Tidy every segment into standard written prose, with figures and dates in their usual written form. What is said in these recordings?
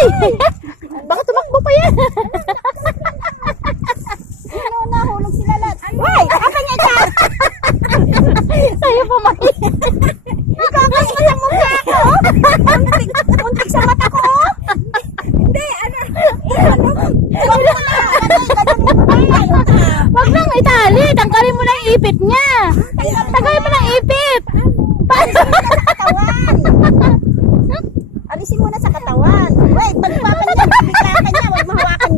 Ay! Baka tumakbo pa yan. Ano, nahulog sila lahat. Ay, apa niya dyan? Sa'yo pa, May. Ikakas mo sa mukha ko. Muntik sa mata ko. Hindi, ano. Wag nang itali. Tanggalin mo na yung ipit niya. Tanggalin mo na yung ipit. Katawan. Alisin mo na sa katawan. Wait, pagpapan niya, bigla ka niya, huwag mahawakan.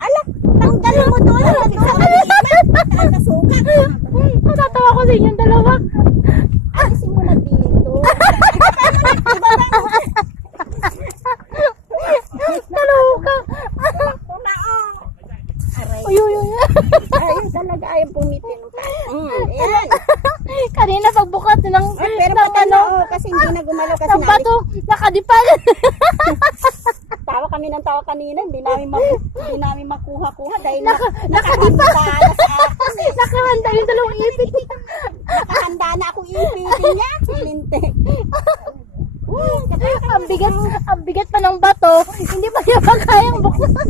Ala, tanggalin mo doon. Nasukat. Natatawa ko sa inyong dalawa. Alisin mo na dito. Dalawa ka. Uy, uy, uy. Ayun talaga, ayaw pumitin. Ayan. Kanina pagbukat ng Pero ng pati ano, kasi hindi na gumalaw kasi ng bato, nakadipal. tawa kami ng tawa kanina, hindi namin makuha-kuha dahil nakadipa. nakahanda na sa akin. Nakahanda yung dalawang ipit. Nakahanda na akong ipitin niya. Linte. Ang bigat pa ng bato, hindi pa niya kayang buksan.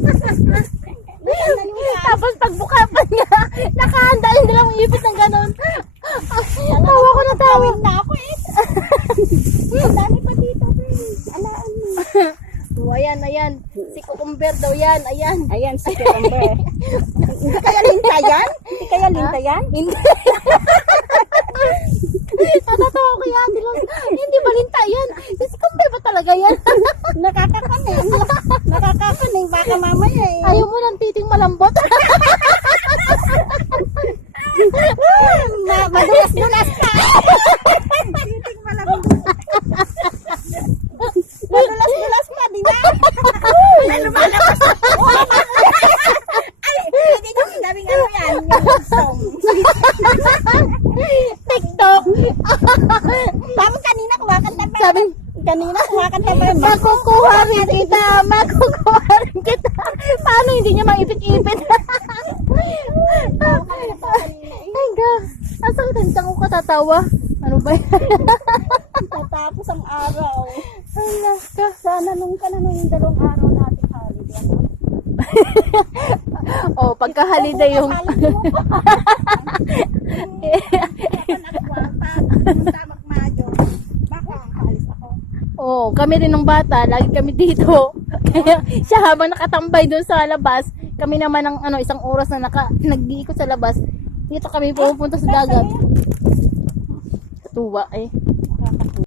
Tapos pagbuka pa niya, nakahanda yung dalawang ipit ng ganon. Tawa ko na tawa. Na ako eh. Ang dami pa dito. Alaan mo. Oh, ayan. Si Cucumber daw yan, ayan. Ayan, si Cucumber. Hindi kaya linta yan? Hindi kaya linta yan? Hindi. Natatawa ko yan. Hindi ba linta yan? Si Cucumber ba talaga yan? Nakakakaning. Nakakakaning. Baka mamaya eh. Ayaw mo ng titing malambot. Madulas-dulas ka. Titing malambot. Madulas-dulas pa, di ba? Ay, lumalabas. Ay, hindi ko sinabing ano yan. Yung song. TikTok. Tapos kanina kumakanta pa. Sabi, Kanina kumakanta pa yun. makukuha rin kita. Makukuha rin kita. Paano hindi niya maipit-ipit? Ay, God. Asang tantang ko katatawa. Ano ba yan? Tatapos ang araw. Ay, naka. Sana nung yung dalawang araw natin holiday. Oh, pagka-holiday yung... Oh, kami rin ng bata, lagi kami dito. Kaya siya habang nakatambay doon sa labas, kami naman ng isang oras na nag-iikot sa labas. Dito kami pupunta sa dagat. Katuwa eh.